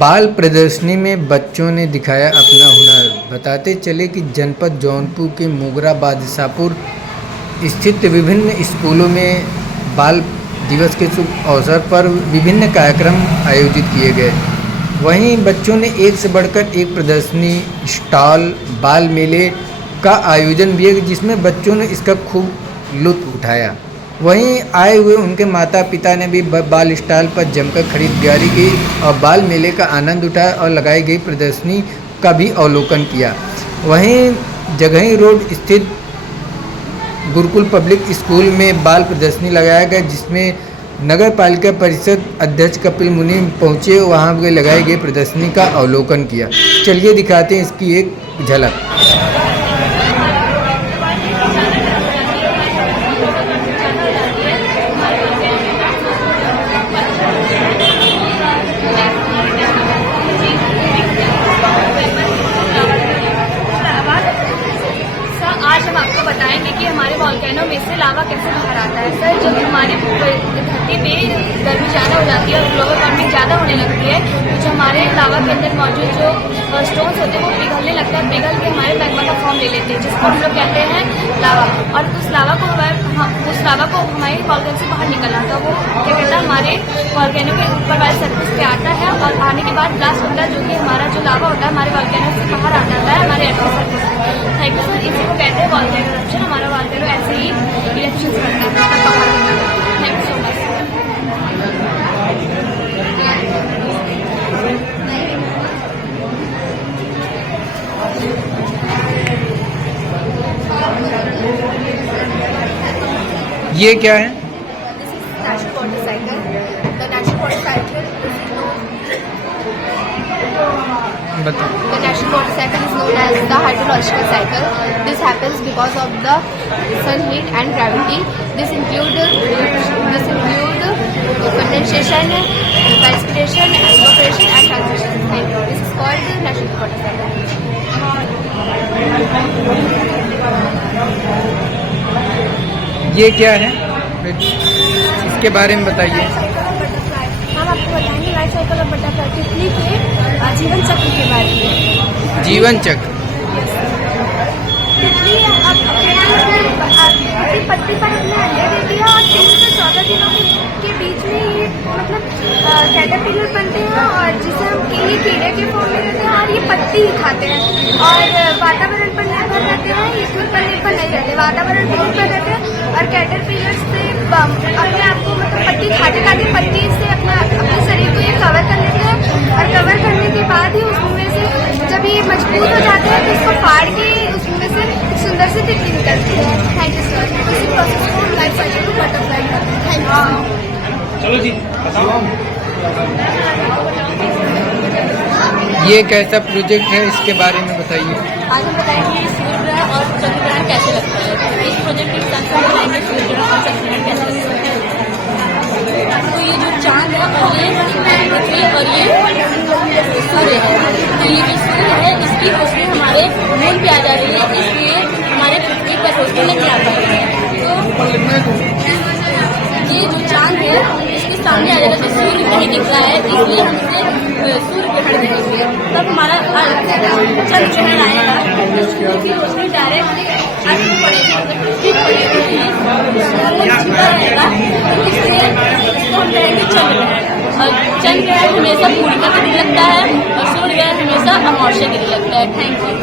बाल प्रदर्शनी में बच्चों ने दिखाया अपना हुनर। बताते चले कि जनपद जौनपुर के मोगरा बादशाहपुर स्थित विभिन्न स्कूलों में बाल दिवस के शुभ अवसर पर विभिन्न कार्यक्रम आयोजित किए गए। वहीं बच्चों ने एक से बढ़कर एक प्रदर्शनी, स्टॉल, बाल मेले का आयोजन भी किया, जिसमें बच्चों ने इसका खूब लुत्फ उठाया। वहीं आए हुए उनके माता पिता ने भी बाल स्टॉल पर जमकर खरीदारी की और बाल मेले का आनंद उठाया और लगाई गई प्रदर्शनी का भी अवलोकन किया। वहीं जगही रोड स्थित गुरुकुल पब्लिक स्कूल में बाल प्रदर्शनी लगाया गया, जिसमें नगर पालिका परिषद अध्यक्ष कपिल मुनि पहुंचे, वहां पे लगाई गई प्रदर्शनी का अवलोकन किया। चलिए दिखाते हैं इसकी एक झलक। आज हम आपको बताएंगे कि हमारे वॉल्केनो में से लावा कैसे बाहर आता है। सर, जब हमारी धरती पे गर्मी ज़्यादा हो जाती है और ग्लोबल वार्मिंग ज़्यादा होने लगती है, तो जो हमारे लावा के अंदर मौजूद जो स्टोन्स होते हैं वो पिघलने लगता है, पिघल के हमारे मैग्मा का फॉर्म ले लेते हैं, जिसको हम लोग कहते हैं लावा। और उस लावा को हमारे वॉल्केनो से बाहर निकलना, तो वो क्या कहता है हमारे वॉल्केनो के ऊपर वाले सरफेस पे आता है और आने के बाद ब्लास्ट होता है, जो कि हमारा जो लावा होता है हमारे वॉल्केनो से बाहर आ जाता है हमारे अर्थ सरफेस पे। Thank you sir. इसी को कहते हैं वॉल्केनो इरप्शन। हमारा वॉल्केनो ऐसे ही इरप्शन करता है बाहर आता है। Thank you so much. ये क्या है? This is national water cycle. The national water cycle is known. बताओ। The national water cycle is known as the hydrological cycle. This happens because of the sun heat and gravity. This include condensation, precipitation, evaporation, and transition. This is called the national water cycle. ये क्या है? इसके बारे में बताइए। हम आपको बताएंगे लाइफ साइकिल ऑफ बटरफ्लाई तितली के जीवन चक्र के बारे में। जीवन चक्र। तितली अपनी पत्ती पर अपने अंडे देती है और 3 से 14 दिनों के बीच में ये मतलब कैटरपिलर बनते हैं, और जिसे हम ये कीड़े के फॉर्म में रहते हैं और ये पत्ती ही खाते हैं और वातावरण पर निर्भर रहते हैं। ईश्वर पर निर्भर नहीं रहते, वातावरण पर निर्भर रहते हैं और कैटरपिलर से अपने आप को मतलब पत्ती खाते खाते पत्ती से अपने शरीर को ये कवर कर लेते हैं, और कवर करने के बाद ही उसमें से जब ये मजबूत हो जाते हैं तो इसको फाड़ के उसमें से सुंदर से तितली निकलती है। Thank you sir. इसी प्रोसेस को लाइफ साइकिल को बटरफ्लाई करते हैं। Thank you. चलो जी बताओ। ये कैसा प्रोजेक्ट है, इसके बारे में बताइए। आज हम बताएंगे सूर्य ग्रहण और चंद्र ग्रहण कैसे लगता है। इस प्रोजेक्ट के साथ हम बताएंगे सूर्य ग्रहण और चंद्र ग्रहण कैसे लगता है। तो ये जो चांद है और ये पृथ्वी और ये सूर्य है, तो ये जो सूर्य है इसकी रोशनी हमारे मून पे आ जा रही है, इसलिए हमारे पृथ्वी पर रोशनी नहीं आ पा रही है। तो ये जो चांद है इसके सामने आ जाएगा, तो सूर्य नहीं दिख रहा है, इसलिए हम इसे सूर्य ग्रहण करेंगे। तब हमारा चंद्र ग्रहण आएगा, इसकी रोशनी डायरेक्ट अर्थ में पड़ेगी, मतलब पृथ्वी पड़ेगी, छूटा रहेगा, तो इसलिए इसको हम कहेंगे चंद्र ग्रहण। और चंद्र ग्रहण हमेशा पूर्णिमा के दिन लगता है और सूर्य ग्रहण हमेशा अमावस्या के दिन लगता है। Thank you sir.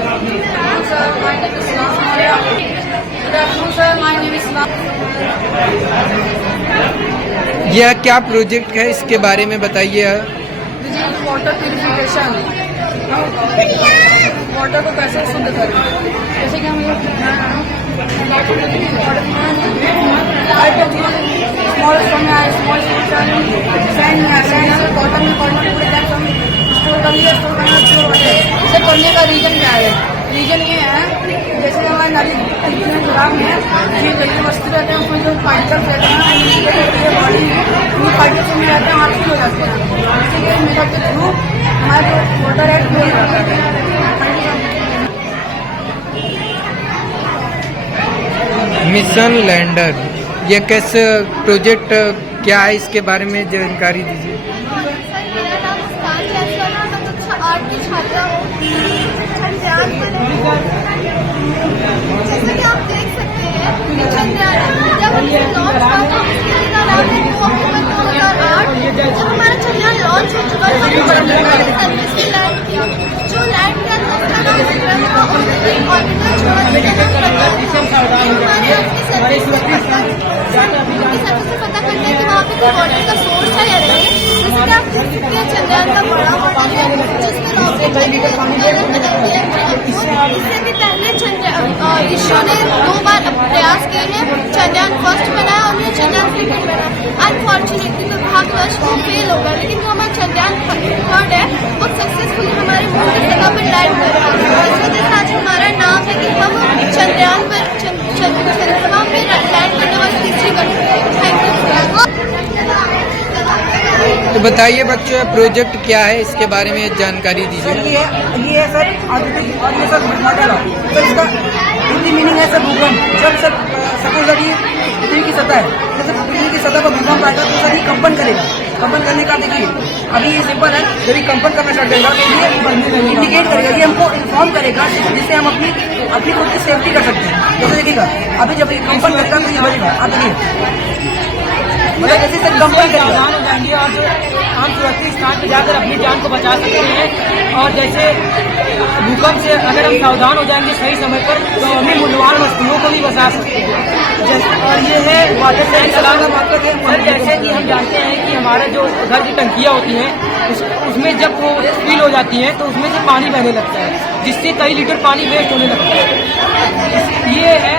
यह क्या प्रोजेक्ट है, इसके बारे में बताइए। वाटर प्यूरिफिकेशन, वाटर को कैसे शुद्ध करें। जैसे कि हम ये स्मॉल से कॉटन में पूरे टाइम हम स्टोर कर लिया, स्टोर करना शुरू हो गया। इसे करने का रीजन क्या है? रीजन ये है, जैसे हमारे नाली खराब में ये जल्दी वस्तु रहते हैं, उसमें जो पार्टिकल्स रहते हैं बॉडी में पार्टिकल्स में रहते हैं, हाथ हो जाते हैं। इसीलिए मेथड के थ्रू हमारा जो वाटर है फ्लो जाता है। मिशन लैंडर, यह कैसे प्रोजेक्ट क्या है, इसके बारे में जानकारी दीजिए। सर, मेरा नाम मुस्कान जैसवाल है। आर्ट की छात्रा हूँ। चंद्रयान जैसा कि आप देख सकते हैं कि चंद्रयान जब लॉन्च हुआ तो इसका नाम है 2 अक्टूबर 2008। जब हमारा चंद्रयान लॉन्च हो चुका तो हमने चंद्रयान सर्विस से लैंड किया। जो लैंड किया था उसका नाम विक्रम था और ऑर्बिटर छोड़ा हमारे अपनी सर्विस से पता करते हैं कि वहाँ पे कोई वाटर का सोर्स है या नहीं। जैसे कि आप देख सकते हैं चंद्रयान का बड़ा मॉडल है जिसमें रॉकेट लगी है। इससे भी पहले इसरो ने 2 बार प्रयास किए हैं। चंद्रयान फर्स्ट बनाया और ये चंद्रयान सेकंड बना। अनफॉर्चुनेटली दुर्भाग्यवश वो फेल हो गया, लेकिन जो हमारा चंद्रयान थर्ड है वो सक्सेसफुली हमारे मून की जगह पर लैंड कर रहा है। इस वजह से आज हमारा नाम है कि हम चंद्रयान पर चंद्रमा पे लैंड करने वाली तीसरी कंट्री है। Thank you. तो बताइए बच्चों, प्रोजेक्ट क्या है, इसके बारे में जानकारी दीजिए। ये है सर आदित्य और ये सर मॉडल है। तो इसका हिंदी मीनिंग है सर भूकंप। जब सर सपोज अभी पृथ्वी की सतह है, जैसे पृथ्वी की सतह पर भूकंप आएगा तो सर ये कंपन करेगा। कंपन करने का देखिए अभी ये सिंपल है, जब ये कंपन करना स्टार्ट करेगा तो ये इंडिकेट करेगा, ये हमको इन्फॉर्म करेगा जिससे हम अपनी खुद की सेफ्टी कर सकते हैं। जैसे देखिएगा अभी जब ये कंपन करेगा तो ये बजेगा। आप देखिए मतलब जैसे सर कंपन करेगा सावधान हो जाएंगे और जो हम सुरक्षित स्थान पर जाकर अपनी जान को बचा सकते हैं। और जैसे भूकंप से अगर हम सावधान हो जाएंगे सही समय पर तो हमें मूल्यवान वस्तुओं को भी बचा सकते हैं। और ये है वाटर टैंक चलाना मात्र है। जैसे कि हम जानते हैं कि हमारे जो घर की टंकियाँ होती हैं उसमें जब वो फील हो जाती हैं तो उसमें से पानी बहने लगता है, जिससे कई लीटर पानी वेस्ट होने लगता है। ये है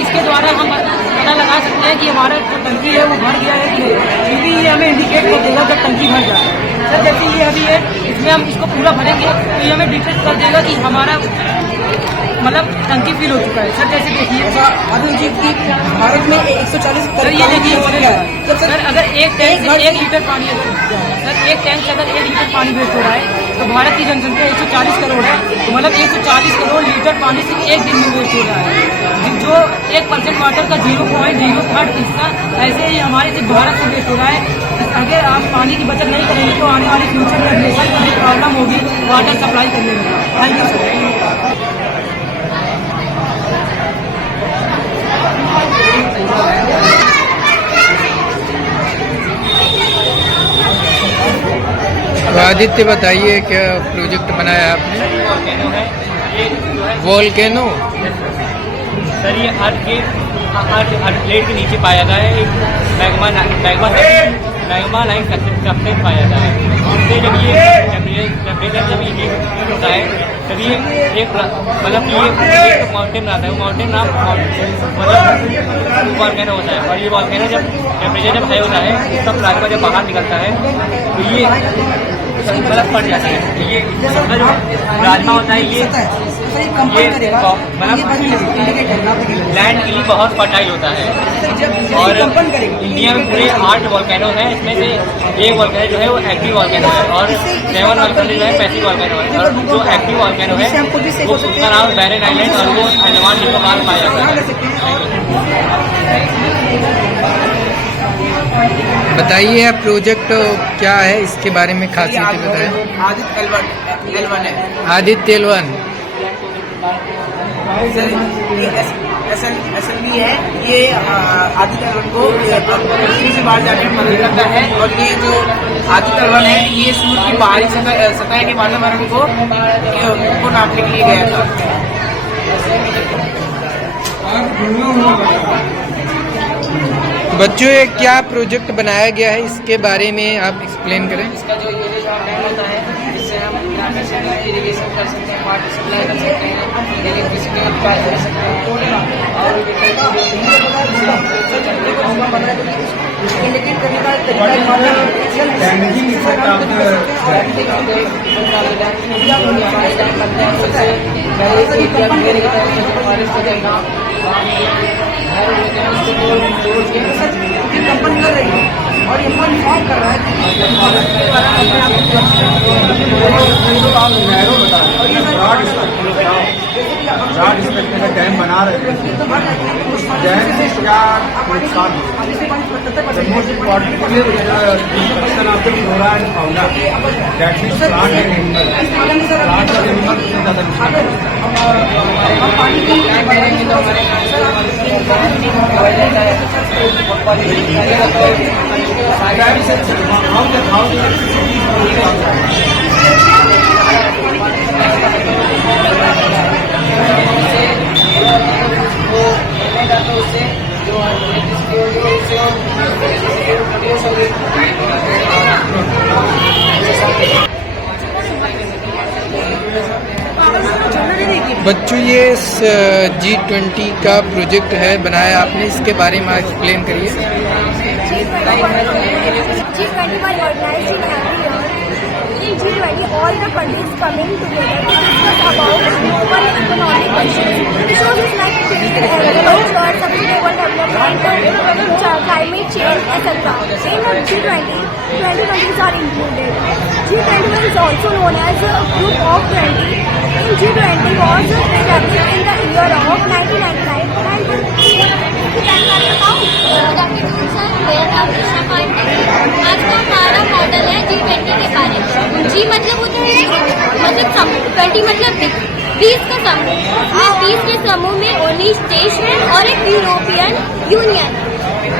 इसके द्वारा हम पता लगा सकते हैं कि हमारा जो टंकी है वो भर गया है कि नहीं, क्योंकि ये हमें इंडिकेट कर देगा जब टंकी भर जाए। सर जैसे ये अभी है इसमें हम इसको पूरा भरेंगे तो ये हमें डिटेक्ट कर देगा कि हमारा मतलब टंकी फिल हो चुका है। सर जैसे देखिए अभी जी की भारत में 140 सर ये देखिए होने लगा। सर अगर एक टैंक से 1 लीटर पानी सर एक टैंक से अगर 1 लीटर पानी वेस्ट हो रहा है तो भारत की जनसंख्या 140 करोड़ है, तो मतलब 140 करोड़ लीटर पानी सिर्फ एक दिन में वेस्ट हो रहा है, जो 1% वाटर का 0.03 हिस्सा ऐसे ही हमारे सिर्फ भारत से वेस्ट हो रहा है। अगर आप पानी की बचत नहीं करेंगे तो आने वाले फ्यूचर में हमेशा कोई प्रॉब्लम होगी वाटर सप्लाई करने में। Thank you sir. तो आदित्य बताइए क्या प्रोजेक्ट बनाया आपने? वोल्केनो। सर ये अर्थ प्लेट के नीचे पाया गया है एक मैग्मा लाइन सबस्टेंस पाया गया है। इससे जब ये टेम्परेचर जब ये होता है तब ये एक मतलब ये एक माउंटेन आता है। वो माउंटेन नाम मतलब वॉल्केनो होता है। और ये वॉल्केनो जब टेम्परेचर जब हाई होता है उसका प्लाज्मा जब बाहर निकलता है तो ये बर्फ पड़ जाता है। तो ये इसका जो प्लाज्मा होता है ये लैंड के लिए बहुत फर्टाइल होता है। और इंडिया में पूरे 8 वॉल्केनो हैं, इसमें से एक वॉल्केनो जो है वो एक्टिव वॉल्केनो है और 7 वॉल्केनो जो है पैसिव वॉल्केनो है। और जो एक्टिव वॉल्केनो है वो उसका नाम बैरन आइलैंड और वो अंडमान निकोबार में पाया जाता है। बताइए प्रोजेक्ट क्या है, इसके बारे में खासियत बताएं। आदित्य L1 असेंबली है। ये आदित्य L1 को पृथ्वी से बाहर जाने में मदद करता है। और ये जो आदित्य L1 है ये सूर्य की बाहरी सतह के वातावरण को नापने के लिए गया था। बच्चों ये क्या प्रोजेक्ट बनाया गया है, इसके बारे में आप एक्सप्लेन करें। इसका जो ये जो डैम होता है इससे हम क्या कर सकते हैं, इरिगेशन कर सकते हैं, वाटर सप्लाई कर सकते हैं, इलेक्ट्रिसिटी उत्पादन कर सकते हैं। और इंडिकेट करने का कंपन कर रही है। और इन्फॉर्म कर रहा है कि डैम बना रहे थे डैम से क्या नुकसान most important construction of the flora and fauna that is plant and animal plant और एनिमल से ज़्यादा नुकसान बच्चों ये G20 का प्रोजेक्ट है बनाया आपने, इसके बारे में एक्सप्लेन करिए। G20 was organized in every year. In G20, all the countries coming together to discuss about global economic issues, issues like agriculture, sustainable development, climate change, etc. In G20, 20 countries are included. G20 is also known as a Group of 20. In G20 was established in the year of 1999 and आज का हमारा model है G20 के बारे में। G मतलब होता है मतलब समूह, 20 मतलब 20 का समूह। 20 के समूह में 19 देश हैं और एक यूरोपियन यूनियन।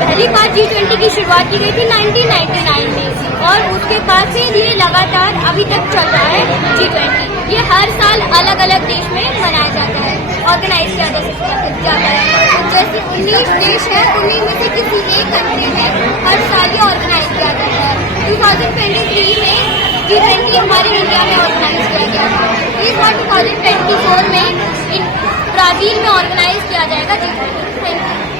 पहली बार G20 की शुरुआत की गई थी 1999 में और उसके बाद से ये लगातार अभी तक चल रहा है G20। ये हर साल अलग अलग देश में मनाया जाता है, ऑर्गेनाइज किया जाता है। जैसे 19 देश है, 19 में से किसी एक कंट्री में हर साल ये ऑर्गेनाइज किया जाता है। 2023 में G20 हमारे इंडिया में ऑर्गेनाइज किया गया था। इस बार 2024 में ब्राजील में ऑर्गेनाइज किया जाएगा G20। Thank you.